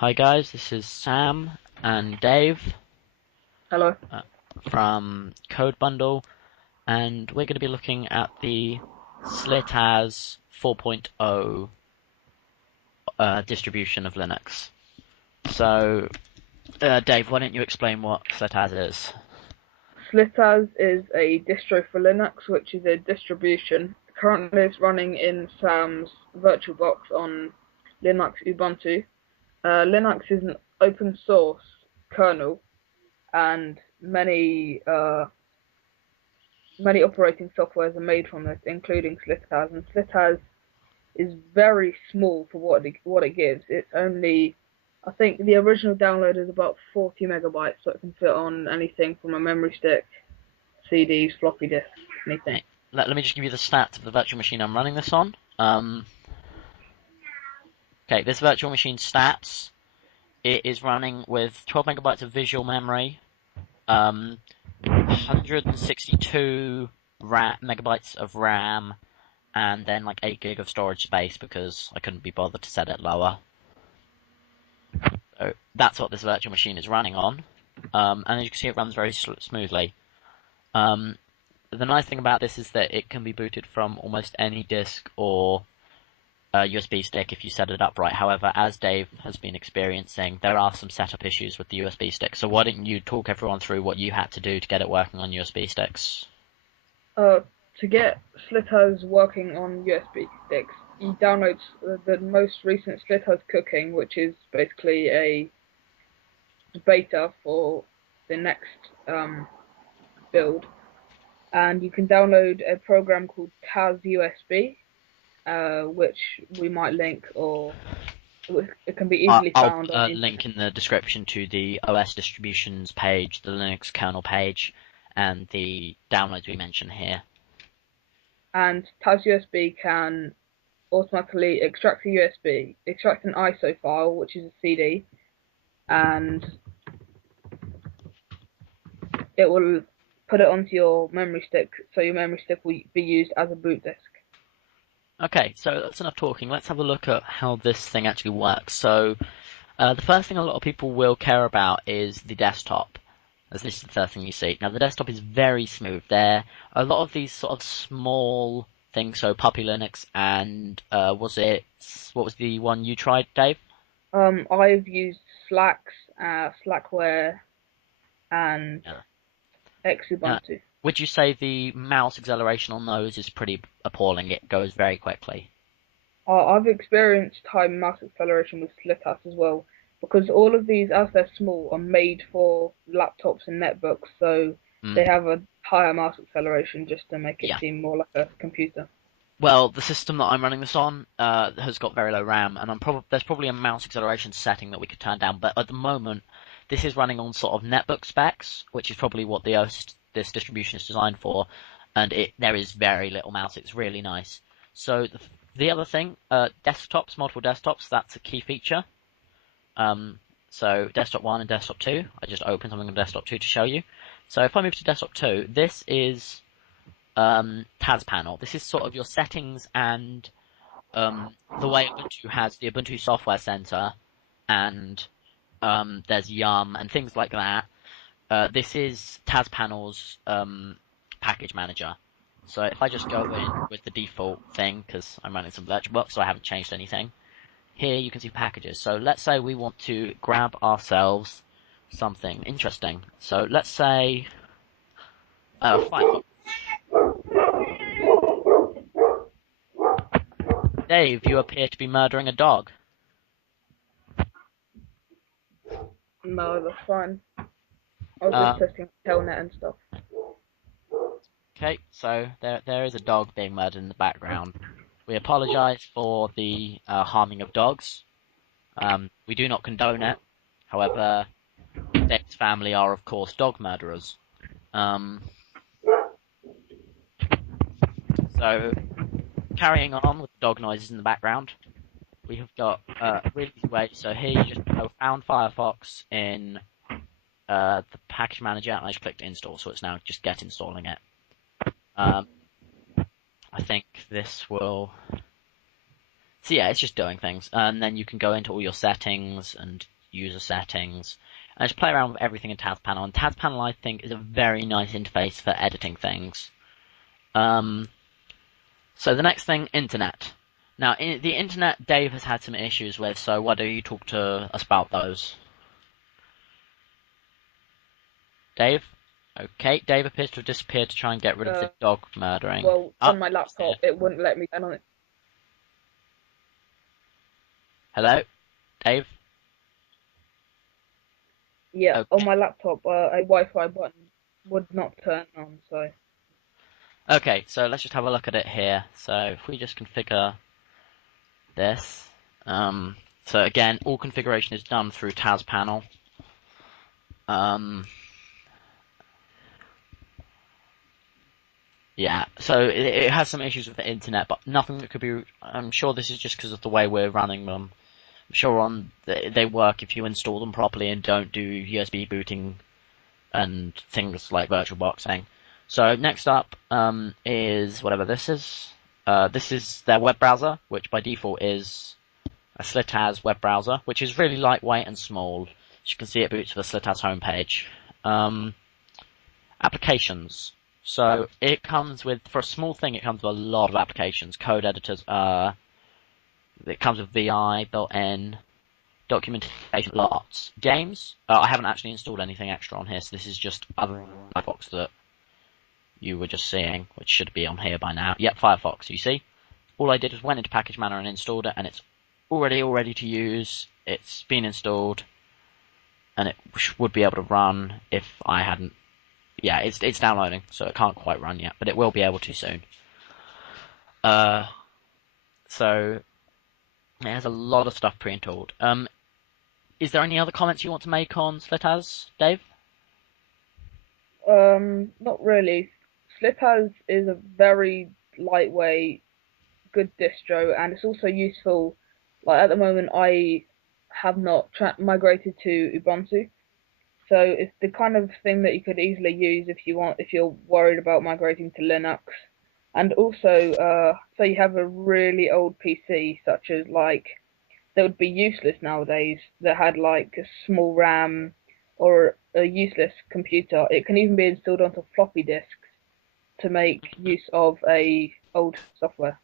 Hi guys, this is Sam and Dave Hello. uh, from Code Bundle, and we're going to be looking at the SliTaz 4.0 distribution of Linux. So, Dave, why don't you explain what SliTaz is? SliTaz is a distro for Linux, which is a distribution. Currently, it's running in Sam's VirtualBox on Linux Ubuntu. Linux is an open source kernel, and many operating softwares are made from it, including SliTaz. And SliTaz is very small for what it gives. It's only, I think the original download is about 40 megabytes, so it can fit on anything from a memory stick, CDs, floppy disks, anything. Okay, let me just give you the stats of the virtual machine I'm running this on. Okay, this virtual machine stats, it is running with 12 megabytes of visual memory, 162 megabytes of RAM, and then like 8 gig of storage space because I couldn't be bothered to set it lower. So that's what this virtual machine is running on. And as you can see, it runs very smoothly. Um, the nice thing about this is that it can be booted from almost any disk or USB stick if you set it up right. However, as Dave has been experiencing, there are some setup issues with the USB stick. So why don't you talk everyone through what you had to do to get it working on USB sticks? Uh, to get SliTaz working on USB sticks, you download the most recent SliTaz Cooking, which is basically a beta for the next build, and you can download a program called Taz USB, which we might link, or it can be easily I'll found on the link internet. in the description to the OS distributions page, the Linux kernel page, and the downloads we mentioned here. And Taz USB can automatically extract an ISO file, which is a CD, and it will put it onto your memory stick, so your memory stick will be used as a boot disk. Okay, so that's enough talking. Let's have a look at how this thing actually works. So, the first thing a lot of people will care about is the desktop, as this is the first thing you see. Now, the desktop is very smooth. There are a lot of these sort of small things, so Puppy Linux and what was the one you tried, Dave? I've used Slackware, and Yeah. Now, Xubuntu. would you say the mouse acceleration on those is pretty appalling? It goes very quickly. I've experienced high mouse acceleration with SliTas as well, because all of these, as they're small, are made for laptops and netbooks, so Mm, they have a higher mouse acceleration just to make it yeah. seem more like a computer. Well, the system that I'm running this on has got very low RAM, and there's probably a mouse acceleration setting that we could turn down. But at the moment, this is running on sort of netbook specs, which is probably what this distribution is designed for. And there is very little mouse. It's really nice. So the other thing, desktops, multiple desktops, that's a key feature. Um, so desktop one and desktop two. I just opened something on desktop two to show you. So if I move to desktop two, this is Taz panel. This is sort of your settings and the way Ubuntu has the Ubuntu Software Center and there's Yum and things like that. This is Taz panel's package manager. So if I just go in with the default thing, because I'm running some VirtualBox, so I haven't changed anything, here you can see packages. So let's say we want to grab ourselves something interesting. So let's say Firefox. Dave, you appear to be murdering a dog. No, that's fine. I was just Um, testing Telnet and stuff. okay, so there is a dog being murdered in the background. We apologise for the harming of dogs. We do not condone it. However, Dave's family are of course dog murderers. Um, so carrying on with the dog noises in the background, we have got a really easy way. So here you just go found Firefox in the package manager, and I just clicked install, so it's now just get installing it. Um, I think this will So yeah, it's just doing things, and then you can go into all your settings and user settings, and just play around with everything in Taz Panel. And Taz Panel, I think, is a very nice interface for editing things. Um, so the next thing, internet. Now, the internet, Dave has had some issues with, so why don't you talk to us about those? Dave? Okay, Dave appears to have disappeared to try and get rid of the Uh, dog murdering. well, Oh, on my he's here. laptop, it wouldn't let me turn on it. Hello? Dave? Yeah, on Okay. my laptop, a Wi-Fi button would not turn on. So, Okay, so let's just have a look at it here. So if we just configure this. Um, so again, all configuration is done through Taz Panel. Um, yeah, so it has some issues with the internet, but nothing that could be. I'm sure this is just because of the way we're running them. I'm sure they work if you install them properly and don't do USB booting and things like VirtualBoxing. So next up is whatever this is. This is their web browser, which by default is a SliTaz web browser, which is really lightweight and small. As you can see, it boots to the SliTaz homepage. Um, Applications. So it comes with, for a small thing, it comes with a lot of applications, code editors. It comes with VI built in, documentation, lots. Games. I haven't actually installed anything extra on here, so this is just other than Firefox that you were just seeing, which should be on here by now. Yep, Firefox. You see, all I did was went into Package Manager and installed it, and it's already all ready to use. It's been installed, and it would be able to run if I hadn't. Yeah, it's downloading, so it can't quite run yet, but it will be able to soon. Uh, so it has a lot of stuff pre-installed. Is there any other comments you want to make on SliTaz, Dave? not really. SliTaz is a very lightweight, good distro, and it's also useful. Like at the moment, I have not migrated to Ubuntu, so it's the kind of thing that you could easily use if you're worried about migrating to Linux. And also, say you have a really old PC, such as like that would be useless nowadays, that had like a small RAM or a useless computer. It can even be installed onto floppy disks to make use of a old software.